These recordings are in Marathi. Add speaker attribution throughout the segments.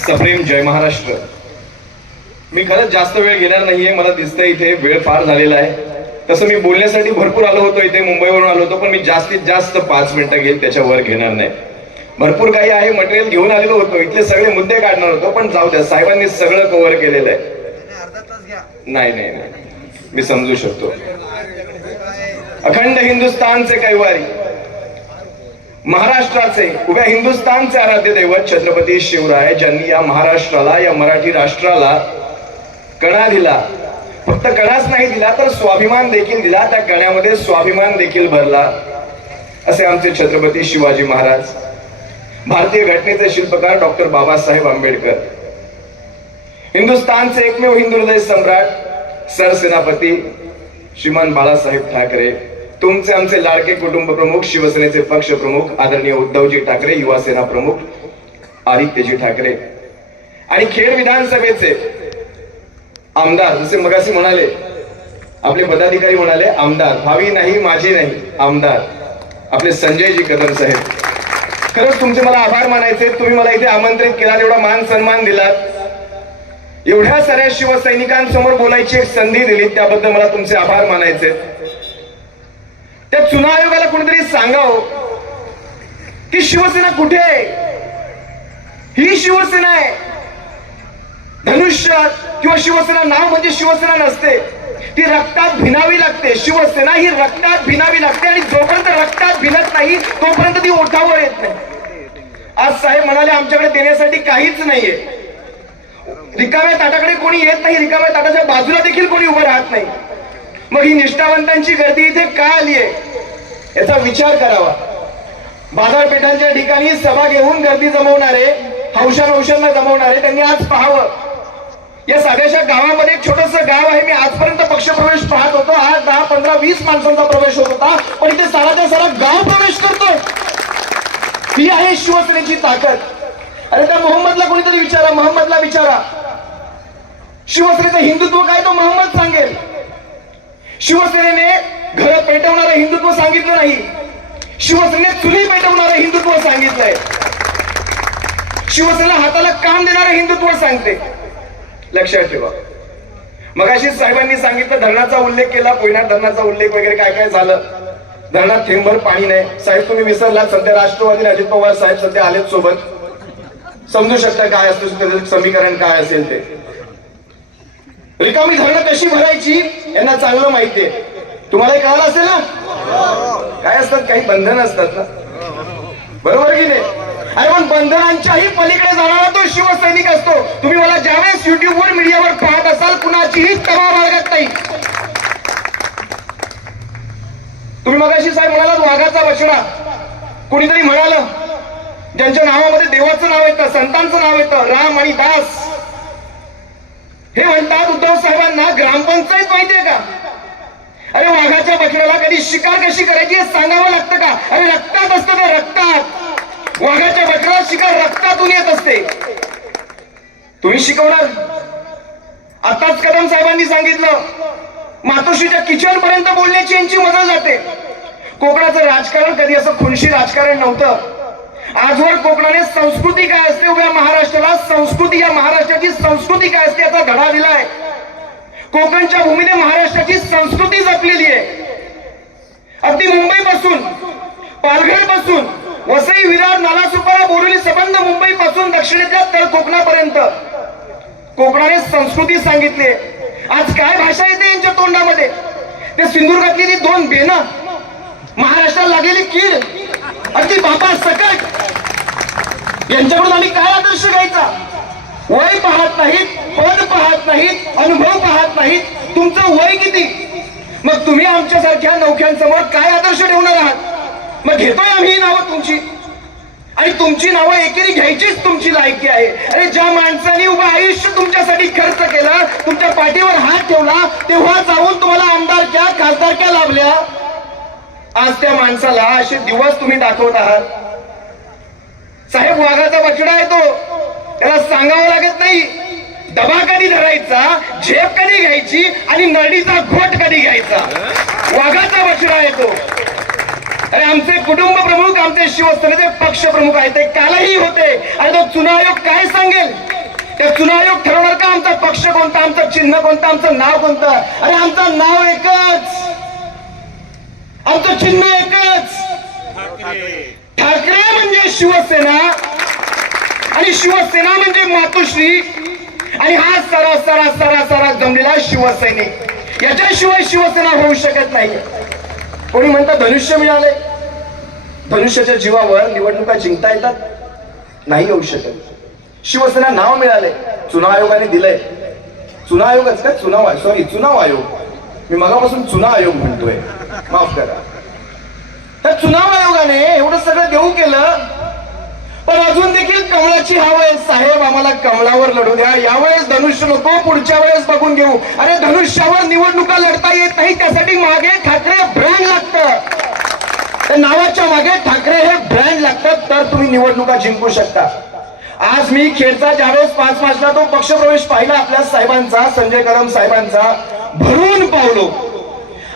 Speaker 1: सप्रेम जय महाराष्ट्र. मी खरंच जास्त वेळ घेणार नाहीये मला दिसतंय इथे वेळ फार झालेला आहे. तसं मी बोलण्यासाठी भरपूर आलो होतो इथे मुंबईवरून आलो होतो पण मी जास्तीत जास्त पाच मिनिटं घेईल त्याच्यावर घेणार नाही. भरपूर काही आहे मटेरियल घेऊन आलेलो होतो इथले सगळे मुद्दे काढणार होतो पण जाऊ द्या साहेबांनी सगळं कव्हर केलेलं आहे. नाही नाही नाही. मी समजू शकतो. अखंड हिंदुस्थानचे कैवारी. महाराष्ट्राचे उभ्या हिंदुस्थानचे आराध्य दैवत छत्रपती शिवराय ज्यांनी या महाराष्ट्राला या मराठी राष्ट्राला कणा दिला. फक्त कणाच नाही दिला तर स्वाभिमान देखील दिला. त्या कण्यामध्ये स्वाभिमान देखील भरला. असे आमचे छत्रपती शिवाजी महाराज. भारतीय घटनेचे शिल्पकार डॉक्टर बाबासाहेब आंबेडकर. हिंदुस्थानचे एकमेव हिंदू हृदय सम्राट सरसेनापती श्रीमान बाळासाहेब ठाकरे. तुमचे आमचे लाडके कुटुंब प्रमुख शिवसेनेचे पक्ष प्रमुख आदरणीय उद्धवजी ठाकरे युवा सेना प्रमुख आदित्यजी ठाकरे. आणि खेड विधानसभेचे आमदार जसे मगाशी म्हणाले आपले पदाधिकारी म्हणाले आमदार भावी नाही माझे नाही आमदार. आपले संजयजी कदम साहेब. खरंच तुमचे मला आभार मानायचे तुम्ही मला इथे आमंत्रित केला एवढा मान सन्मान दिलात एवढ्या साऱ्या शिवसैनिकांसमोर बोलायची एक संधी दिली त्याबद्दल मला तुमचे आभार मानायचे. त्या चुना आयोगाला कोणीतरी सांगावं की शिवसेना कुठे आहे? ही शिवसेना आहे. धनुष्य किंवा शिवसेना नाव म्हणजे शिवसेना नसते. ती रक्तात भिनावी लागते. शिवसेना ही रक्तात भिनावी लागते आणि जोपर्यंत रक्तात भिनत नाही तोपर्यंत ती ओठावर येत नाही. आज साहेब म्हणाले आमच्याकडे देण्यासाठी काहीच नाहीये. रिकाम्या ताटाकडे कोणी येत नाही रिकाम्या ताटाच्या बाजूला देखील कोणी उभं राहत नाही. मग ही निष्ठावंतांची गर्दी इथे का आली आहे? याचा विचार करावा. बाजारपेठांच्या ठिकाणी सभा घेऊन गर्दी जमवणारे हौशान हौशांना जमवणारे त्यांनी आज पाहावं. या साध्याशा गावामध्ये एक छोटस गाव आहे. मी आजपर्यंत पक्षप्रवेश पाहत होतो. आज दहा पंधरा वीस माणसांचा प्रवेश होत होता. पण इथे साराच्या सारा गाव प्रवेश करतोय. ही आहे शिवसेनेची ताकद. अरे त्या मोहम्मदला कोणीतरी विचारा मोहम्मदला विचारा. शिवसेनेचं हिंदुत्व काय तो मोहम्मद सांगेल. शिवसेनेने घर पेटवणारं हिंदुत्व सांगितलं नाही. शिवसेनेने चुली पेटवणारं हिंदुत्व सांगितलंय. शिवसेना हाताला काम देणारं हिंदुत्व सांगते. लक्षात ठेवा. मगाशी साहेबांनी सांगितलं धरणाचा उल्लेख केला कोयना धरणाचा उल्लेख वगैरे काय काय झालं. धरणात थेंबभर पाणी नाही. साहेब तुम्ही विसरला सध्या राष्ट्रवादी अजित पवार साहेब सध्या आलेत सोबत. समजू शकता काय असतं समीकरण काय असेल ते. रिकामी धरणं कशी भरायची यांना चांगलं माहितीये. तुम्हाला कळालं असेल ना? काय असतात काही बंधन असतात ना? बरोबर की नाही? अरे पण बंधनांच्याही पलीकडे जाणारा तो शिवसैनिक असतो. तुम्ही मला ज्यावेळेस युट्यूबवर मीडियावर पाहत असाल कुणाचीही तवा बाळगत नाही. तुम्ही मगाशी साहेब म्हणालात वाघाचा बछडा कुणीतरी म्हणाल ज्यांच्या नावामध्ये देवाचं नाव येतं संतांचं नाव येतं राम आणि दास. हे म्हणतात उद्धव साहेबांना ग्रामपंचायत माहितीये का? अरे वाघाच्या बछड्याला कधी शिकार कशी करायची हे सांगावं लागतं का? अरे रक्तात असतं ते रक्तात. वाघाच्या बछड्याला शिकार रक्तातून येत असते. तुम्ही शिकवणार? आताच कदम साहेबांनी सांगितलं मातोश्रीच्या किचन पर्यंत बोलण्याची यांची मजा जाते. कोकणाचं राजकारण कधी असं खुनशी राजकारण नव्हतं. आजवर कोकणाने संस्कृती काय असते? उभ्या महाराष्ट्राला संस्कृती या महाराष्ट्राची संस्कृती काय असते याचा धडा दिलाय. कोकणच्या भूमीने महाराष्ट्राची संस्कृती जपलेली आहे. अगदी मुंबई पासून पालघरपासून वसई विरार नालासुपारा बोरिवली संबंध मुंबई पासून दक्षिणेच्या तर कोकणापर्यंत. कोकणाने संस्कृती सांगितली आज काय भाषा येते यांच्या तोंडामध्ये? ते सिंधुदुर्गातली ती दोन बेनं महाराष्ट्राला लागलेली कीड. अगदी बाबा सकट. यांच्याकडून आम्ही काय आदर्श घ्यायचा? वय पाहत नाहीत पद पाहत नाहीत अनुभव पाहत नाहीत. तुमचं वय किती? मग तुम्ही आमच्यासारख्या नौक्यांसमोर काय आदर्श ठेवणार आहात? मग घेतोय आम्ही ही नावं तुमची. आणि तुमची नावं एकेरी घ्यायचीच तुमची लायकी आहे. अरे ज्या माणसाने उभं आयुष्य तुमच्यासाठी खर्च केला तुमच्या पाठीवर हात ठेवला तेव्हा जाऊन तुम्हाला आमदार क्या खासदारक्या लाभल्या. आज त्या माणसाला असे दिवस तुम्ही दाखवत आहात. साहेब वाघाचा बछडा आहे तो. त्याला सांगावं लागत नाही. दबा कधी धरायचा झेप कधी घ्यायची आणि नळीचा घोट कधी घ्यायचा? वाघाचा बछडा आहे तो. अरे आमचे कुटुंब प्रमुख आमचे शिवसेनेचे पक्ष प्रमुख आहेत. ते कालही होते. आणि तो चुनाव आयोग काय सांगेल? ते चुनाव आयोग ठरवणार का? आमचा पक्ष कोणता? आमचं चिन्ह कोणतं? आमचं नाव कोणतं? अरे आमचं नाव एकच. आमचं चिन्ह एकच. ठाकरे म्हणजे शिवसेना. आणि शिवसेना म्हणजे मातोश्री. आणि हा सरा सरा सरा सरा जमलेला शिवसैनिक. याच्याशिवाय शिवसेना होऊ शकत नाही कोणी म्हणतात धनुष्य मिळाले धनुष्याच्या जीवावर निवडणुका जिंकता येतात? नाही येऊ शकत. शिवसेना नाव मिळाले चुनाव आयोगाने दिलंय. चुनाव आयोगच का चुनाव आयोग. सॉरी चुनाव आयोग. मी मगापासून चुनाव आयोग म्हणतोय. माफ करा. तर चुनाव आयोगाने एवढं सगळं देऊ केलं पण अजून कमळाची हा वेळेस साहेब आम्हाला कमळावर लढू द्या. यावेळेस धनुष्य नको पुढच्या वेळेस बघून घेऊ. अरे धनुष्यावर निवडणुका लढता येत नाही त्यासाठी मागे ठाकरे ब्रँड लागतं. नावाच्या मागे ठाकरे हे ब्रँड लागतात तर तुम्ही निवडणुका जिंकू शकता. आज मी खेडचा ज्यावेळेस पाच मार्चला तो पक्षप्रवेश पाहिला आपल्या साहेबांचा संजय कदम साहेबांचा भरून पावलो.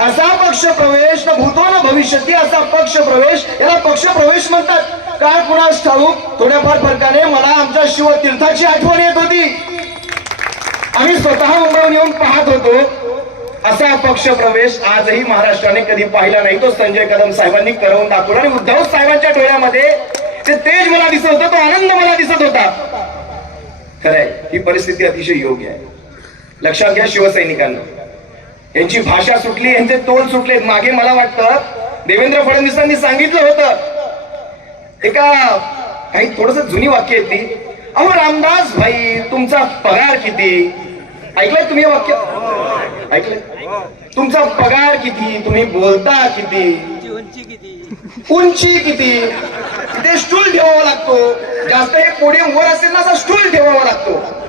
Speaker 1: असा पक्ष प्रवेश न भूतो न भविष्यती असा पक्ष प्रवेश याला पक्ष प्रवेश म्हणतात. काय कुणास ठाऊक थोड्याफार फरकाने मला आमच्या शिवतीर्थाची आठवण येत होती. आम्ही स्वतः मुंबईहून येऊन पाहत होतो. असा पक्ष प्रवेश आजही महाराष्ट्राने कधी पाहिला नाही. तो संजय कदम साहेबांनी करवून दाखवला आणि उद्धव साहेबांच्या डोळ्यामध्ये ते तेज मला दिसत होतं तो आनंद मला दिसत होता. खरंय ही परिस्थिती अतिशय योग्य आहे. लक्षात घ्या शिवसैनिकांना. यांची भाषा सुटली यांचे तोल सुटले. मागे मला वाटतं देवेंद्र फडणवीसांनी सांगितलं होतं. एका काही थोडस जुनी वाक्य आहेत ती. अहो रामदास भाई तुमचा पगार किती? ऐकलंय तुम्ही वाक्य? ऐकलंय. तुमचा पगार किती? तुम्ही बोलता किती? उंची किती? उंची किती तिथे स्टूल ठेवावा लागतो. जास्त हे पोडियम वर असेल ना असा स्टूल ठेवावा लागतो.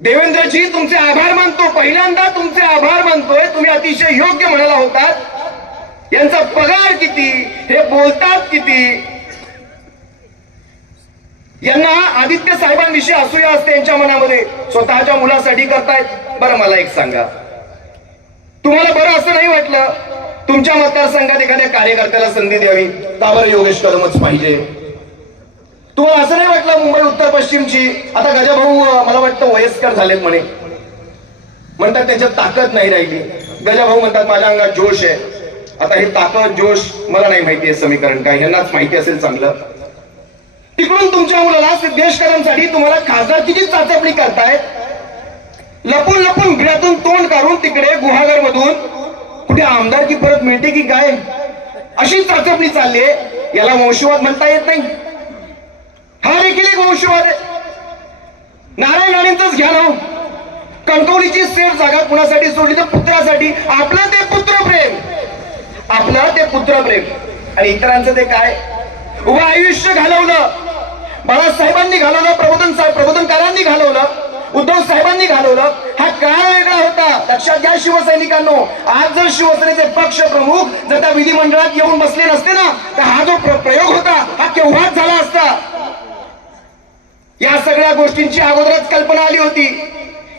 Speaker 1: देवेंद्रजी तुमचे आभार मानतो. पहिल्यांदा तुमचे आभार मानतोय. तुम्ही अतिशय योग्य म्हणाला होतात. यांचा पगार किती? हे बोलतात किती? यांना आदित्य साहेबांविषयी असूया असते यांच्या मनामध्ये. स्वतःच्या मुलासाठी करतायत. बरं मला एक सांगा. तुम्हाला बरं असं नाही वाटलं? तुमच्या मतदारसंघात एखाद्या कार्यकर्त्याला संधी द्यावी. का बरं योगेश कदमच पाहिजे? तुम्हाला असं नाही वाटलं मुंबई उत्तर पश्चिमची? आता गजाभाऊ मला वाटतं वयस्कर झालेत म्हणे. म्हणतात त्याच्यात ताकद नाही राहिली. गजाभाऊ म्हणतात माझ्या अंगात जोश आहे. आता हे ताकद जोश मला नाही माहिती आहे समीकरण काय. यांनाच माहिती असेल चांगलं. तिकडून तुमच्या मुलाला सिद्धेशकरांसाठी तुम्हाला खासदारकीची चाचपणी करतायत लपून लपून भिड्यातून तोंड काढून तिकडे गुहागर मधून कुठे आमदारकी परत मिळते की काय? अशी चाचपणी चालली आहे. याला वंशवाद म्हणता येत नाही. हा देखील एक वंशवाद आहे नारायण राणेंच घ्या ना हो. कणकवलीची सेफ जागा कुणासाठी सोडली तर पुत्रासाठी? आपलं ते पुत्रप्रेम आपलं ते पुत्रप्रेम आणि इतरांचं ते काय? उभं आयुष्य घालवलं. बाळासाहेबांनी घालवलं प्रबोधन साहेब प्रबोधनकारांनी घालवलं उद्धव साहेबांनी घालवलं. हा काळ वेगळा होता. लक्षात घ्या शिवसैनिकांनो आज जर शिवसेनेचे पक्ष प्रमुख जर त्या विधिमंडळात येऊन बसले नसते ना तर हा जो प्र- प्रयोग होता हा केव्हाच झाला असता? या सगळ्या गोष्टींची अगोदरच कल्पना आली होती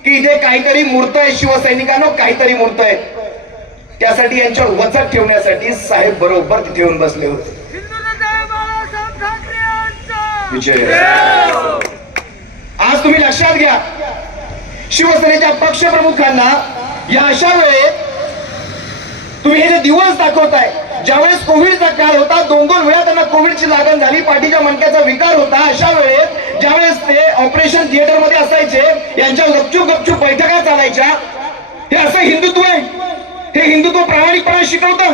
Speaker 1: की इथे काहीतरी मूर्त आहे शिवसैनिकांनो काहीतरी मूर्त आहे त्यासाठी यांच्यावर वचक ठेवण्यासाठी साहेब बरोबर तिथे येऊन बसले होते. विजय. आज तुम्ही लक्षात घ्या शिवसेनेच्या पक्षप्रमुखांना या अशा वेळेत तुम्ही हे जे दिवस दाखवताय ज्यावेळेस कोविडचा काळ होता दोन दोन वेळा त्यांना कोविडची लागण झाली पाठीच्या मणक्याचा विकार होता अशा वेळेत ज्यावेळेस ते ऑपरेशन थिएटरमध्ये असायचे यांच्या गपचूप गपचूप बैठका चालायच्या हे असं हिंदुत्व आहे. हे हिंदुत्व प्रामाणिकपणा शिकवतं.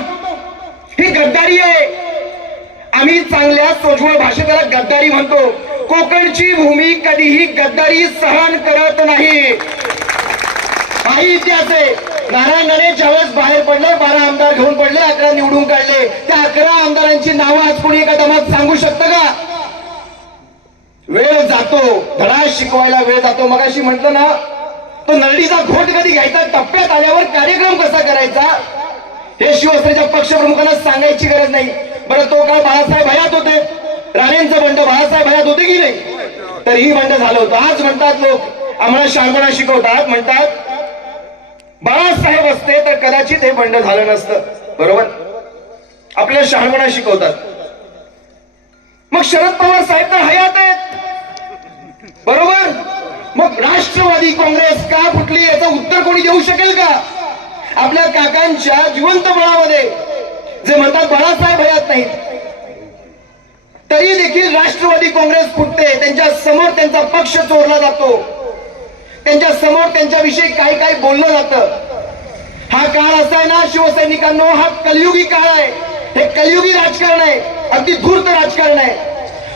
Speaker 1: ही गद्दारी आहे. आम्ही चांगल्या सोज्वळ भाषेत त्याला गद्दारी म्हणतो. कोकणची भूमी कधीही गद्दारी सहन करत नाही. काही इतिहास आहे. नारायणाने ज्यावेळेस बाहेर पडले बारा आमदार घेऊन पडले अकरा निवडून काढले त्या अकरा आमदारांची नावं आज कोणी एका दमात सांगू शकतं का? वेळ जातो धडा शिकवायला वेळ जातो. मगाशी म्हटलं ना तो नरडीचा घोट कधी घ्यायचा? टप्प्यात आल्यावर कार्यक्रम कसा करायचा? हे शिवसेनेच्या पक्षप्रमुखांना सांगायची गरज नाही. बरं तो काळ बाळासाहेब हयात होते. राणेंचं बंड बाळासाहेब हयात होते की नाही? तर ही बंड झालं होतं. आज म्हणतात लोक आम्हाला शाळपणा शिकवतात. म्हणतात बाळासाहेब असते तर कदाचित हे बंड झालं नसतं. बरोबर? आपल्याला शहाणपणा शिकवतात. मग शरद पवार साहेब तर हयात आहेत. बरोबर? मग राष्ट्रवादी काँग्रेस का फुटली याचं उत्तर कोणी देऊ शकेल का? आपल्या काकांच्या जिवंत बळामध्ये. जे म्हणतात बाळासाहेब हयात नाहीत. तरी देखील राष्ट्रवादी काँग्रेस फुटते. त्यांच्यासमोर त्यांचा पक्ष चोरला जातो. त्यांच्यासमोर त्यांच्याविषयी काय काय बोललं जातं. हा काळ असा आहे ना शिवसैनिकांनो हा कलयुगी काळ आहे. हे कलियुगी राजकारण आहे. अगदी धूर्त राजकारण आहे.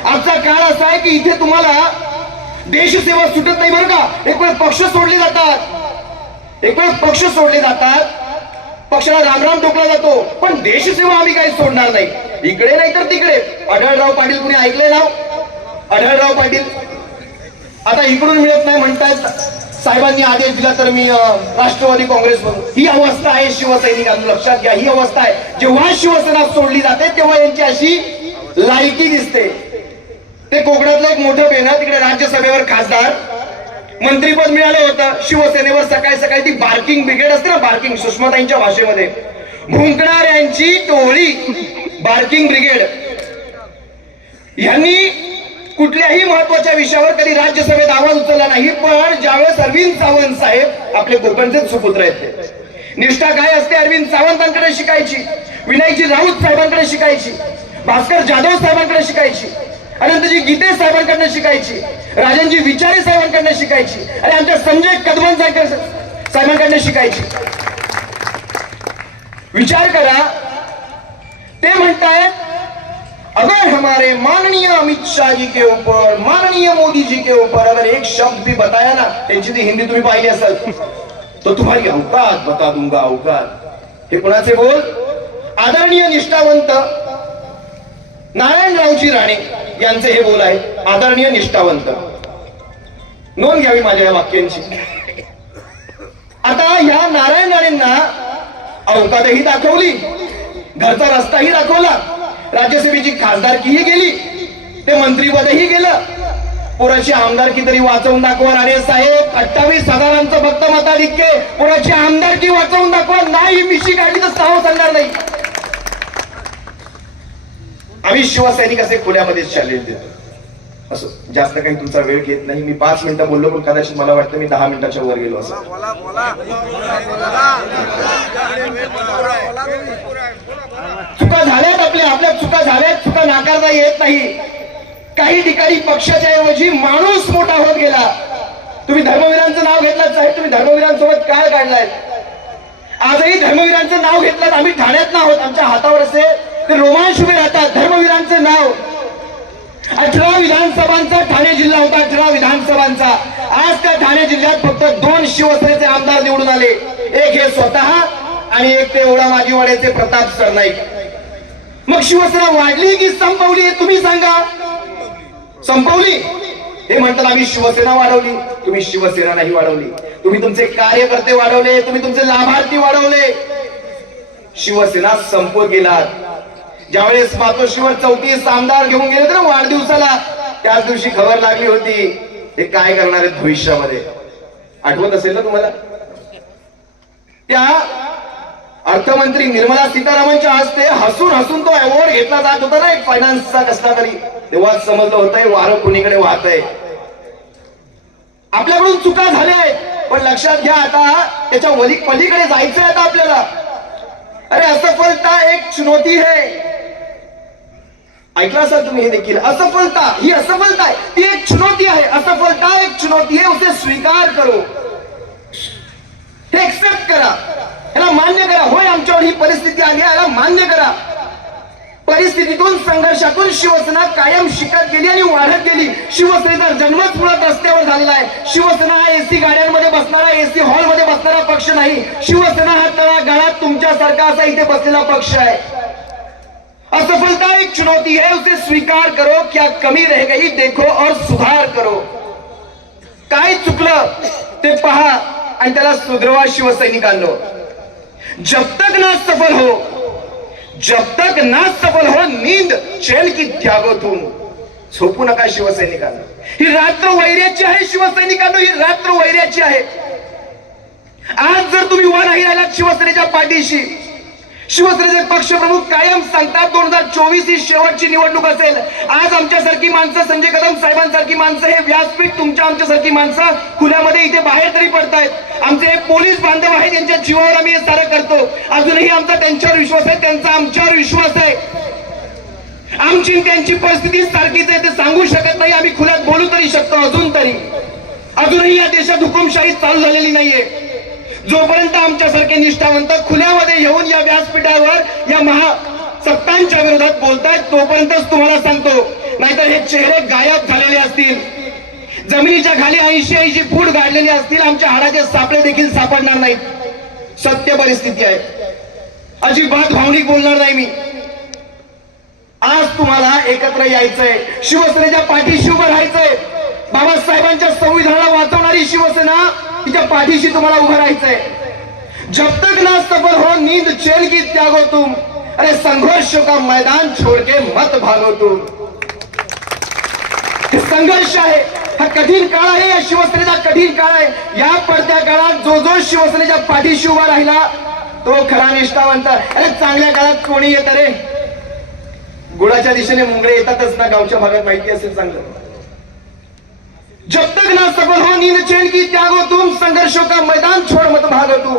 Speaker 1: आजचा काळ असा आहे की इथे तुम्हाला देशसेवा सुटत नाही बरं का? एक वेळ पक्ष सोडले जातात. एक वेळ पक्ष सोडले जातात. पक्षाला रामराम टोकला जातो. पण देशसेवा आम्ही काही सोडणार नाही. इकडे नाही तर तिकडे. आढळराव पाटील कुणी ऐकलंय नाव? आढळराव पाटील. आता इकडून मिळत नाही म्हणतायत. साहेबांनी आदेश दिला तर मी राष्ट्रवादी काँग्रेस बघू ही अवस्था आहे शिवसैनिकांना. लक्षात घ्या ही अवस्था आहे. जेव्हा शिवसेना सोडली जाते तेव्हा यांची अशी लायकी दिसते. ते कोकणातलं एक मोठं बेन तिकडे राज्यसभेवर खासदार मंत्रीपद मिळालं होतं. शिवसेनेवर सकाळी सकाळी ती बार्किंग ब्रिगेड असते ना बार्किंग सुषमाताईंच्या भाषेमध्ये. भुंकणाऱ्यांची टोळी बार्किंग ब्रिगेड यांनी कुठल्याही महत्त्वाच्या विषयावर कधी राज्यसभेत आवाज उचलला नाही पण ज्यावेळेस अरविंद सावंत साहेब आपले कोकणचे सुपुत्र आहेत निष्ठा काय असते अरविंद सावंतांकडे शिकायची? विनायकजी राऊत साहेबांकडे शिकायची? भास्कर जाधव साहेबांकडे शिकायची? अनंतजी गीते साहेबांकडनं शिकायची? राजनजी विचारे साहेबांकडनं शिकायची? आणि आमच्या संजय कदमन साहेब- साहेबांकडनं शिकायची? विचार करा. ते म्हणतायत अगर हमारे माननीय अमित शाह जी के ऊपर माननीय मोदी जी के ऊपर अगर एक शब्द भी बताया ना त्यांची ती हिंदी तुम्ही पाहिली असाल तो तुम्हाला अवकात बता दूंगा अवकात हे कोणाचे बोल। आदरणीय निष्ठावंत नारायणरावजी राणे यांचे हे बोल आहे आदरणीय निष्ठावंत। नोंद घ्यावी माझ्या या वाक्यांची। आता ह्या नारायण राणेंना अवकातही दाखवली घरचा रस्ताही दाखवला राज्यसभेची खासदारकीही गेली? ते मंत्रीपदही गेलं. पुराची आमदारकी तरी वाचवून दाखवा अरे साहेब. अठ्ठावीस हजारांचं फक्त मताधिक्य पुराची आमदारकी वाचवून दाखवा? नाही मिशी काढली तर साहस सांगणार नाही. आम्ही शिवसैनिक असे खुल्यामध्ये चॅलेंज देतो असो. जास्त काही तुमचा वेळ घेत नाही. मी पाच मिनिटं बोललो पण कदाचित मला वाटतं मी दहा मिनिटाच्या वर गेलो असं. बोला बोला चुका झाल्यात आपल्या आपल्या चुका झाल्यात. चुका नाकारता येत नाही. काही ठिकाणी पक्षाच्या ऐवजी माणूस मोठा होत गेला. तुम्ही धर्मवीरांचं नाव घेतलं साहेब. तुम्ही धर्मवीरांसोबत काय काढलाय. आजही धर्मवीरांचं नाव घेतलं आम्ही ठाण्यात ना आहोत. आमच्या हातावर असे ते रोमांच उभे राहतात. धर्मवीरांचं नाव. अठरा विधानसभांचा ठाणे जिल्हा होता अठरा विधानसभांचा. आज त्या ठाणे जिल्ह्यात फक्त दोन शिवसेनेचे आमदार निवडून आले. एक हे स्वतः आणि एक ते ओढा माजीवाड्याचे प्रताप सरनाईक मग शिवसेना वाढली की संपवली हे तुम्ही सांगा. संपवली? हे म्हणतात आम्ही शिवसेना वाढवली. तुम्ही शिवसेना नाही वाढवली. तुम्ही तुमचे कार्यकर्ते वाढवले तुम्ही तुमचे लाभार्थी वाढवले. शिवसेना संप गेलात. ज्यावेळेस मातोश्रीवर चौतीस आमदार घेऊन गेले ना वाढदिवसाला त्याच दिवशी खबर लागली होती हे काय करणार आहेत भविष्यामध्ये? आठवत असेल ना तुम्हाला? त्या अर्थमंत्री निर्मला सीतारामनच्या हस्ते हसून हसून तो अवॉर्ड घेतला जात होता ना एक फायनान्सचा कसला तरी. तेव्हा समजलं होतंय वारं कुणीकडे वाहत आहे आपल्याकडून चुका झाल्या पण लक्षात घ्या आता त्याच्या वली पलीकडे जायचंय आता आपल्याला. अरे असफलता एक चुनौती है ऐकला असाल तुम्ही हे देखील? असफलता ही असफलता आहे. ती एक चुनौती आहे. असफलता एक चुनौती आहे. उसे स्वीकार करो. हे एक्सेप्ट करा. याला मान्य करा. होय आमच्यावर ही परिस्थिती आली याला मान्य करा. परिस्थितीतून संघर्षातून शिवसेना कायम शिकत गेली आणि वाढत गेली. शिवसेनेचा जन्मच मुळात रस्त्यावर झालेला आहे. शिवसेना हा एसी गाड्यांमध्ये बसणारा एसी हॉलमध्ये बसणारा पक्ष नाही. शिवसेना हा तळागाळात तुमच्यासारखा असा इथे बसलेला पक्ष आहे. असफलता एक चुनौती है उसे स्वीकार करो क्या कमी रह गई देखो और सुधार करो। काय चुकलं ते पहा आणि त्याला सुधरवा शिवसैनिकांनो। जब तक ना सफल हो जब तक ना सफल हो नींद चैन की त्यागो तुम झोपू नका शिवसैनिकांना। ही रात्र वैर्याची आहे शिवसैनिकांनो ही रात्र वैर्याची आहे। आज जर तुम्ही उभा नाही राहिलात शिवसेनेच्या पाठीशी शिवसेनेचे पक्षप्रमुख कायम सांगतात दोन हजार चोवीस ही शेवटची निवडणूक असेल. आज आमच्यासारखी माणसं संजय कदम साहेबांसारखी माणसं हे व्यासपीठ तुमच्या आमच्यासारखी माणसं खुल्यामध्ये इथे बाहेर तरी पडतायत. आमचे हे पोलीस बांधव आहेत त्यांच्या जीवावर आम्ही हे सारं करतो. अजूनही आमचा त्यांच्यावर विश्वास आहे त्यांचा आमच्यावर विश्वास आहे. आमची त्यांची परिस्थिती सारखीच आहे ते सांगू शकत नाही आम्ही खुल्यात बोलू तरी शकतो अजून तरी. अजूनही या देशात हुकुमशाही चालू झालेली नाहीये. जोपर्यंत आमच्यासारखे निष्ठावंत खुल्यामध्ये येऊन या व्यासपीठावर या महा सत्तांच्या विरोधात बोलतायत तोपर्यंतच तुम्हाला सांगतो नाहीतर हे चेहरे गायब झालेले असतील. जमिनीच्या खाली ऐंशी ऐंशी फूट गाडलेले असतील आमच्या हाडाचे सापळे देखील सापडणार नाहीत. सत्य परिस्थिती आहे. अजिबात भावनिक बोलणार नाही मी. आज तुम्हाला एकत्र यायचंय. शिवसेनेच्या पाठीशी उभं राहायचंय. बाबासाहेबांच्या संविधानाला वाचवणारी शिवसेना तिच्या पाठीशी तुम्हाला उभं राहायचंय. जब तक ना सफल हो नींद चैन की त्यागो तुम. अरे संघर्ष का मैदान छोड़ के मत भागो तुम. संघर्ष आहे. हा कठीण काळ आहे या शिवसेनेचा कठीण काळ आहे. या पडत्या काळात जो जो शिवसेनेच्या पाठीशी उभा राहिला तो खरा निष्ठावंत. अरे चांगल्या काळात कोणी येत रे? गुळाच्या दिशेने मुंगळे येतातच ना गावच्या भागात माहिती असेल चांगलं. जब तक ना सफल हो नींद चैन की त्यागो तुम संघर्षों का मैदान छोड़ मत भागो तुम।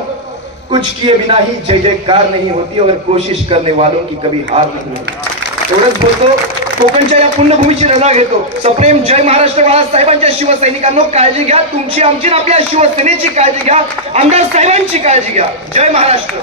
Speaker 1: कुछ किए बिना ही जय जयकार नहीं होती और कोशिश करने वालों की कभी हार नहीं होती। एवढंच बोलतो कोकणच्या या पुण्यभूमीची रजा घेतो. सप्रेम जय महाराष्ट्र बाळासाहेबांच्या शिवसैनिकांनो काळजी घ्या. तुमची आमची आपल्या शिवसेनेची काळजी घ्या. आमदार साहेबांची काळजी घ्या. जय महाराष्ट्र.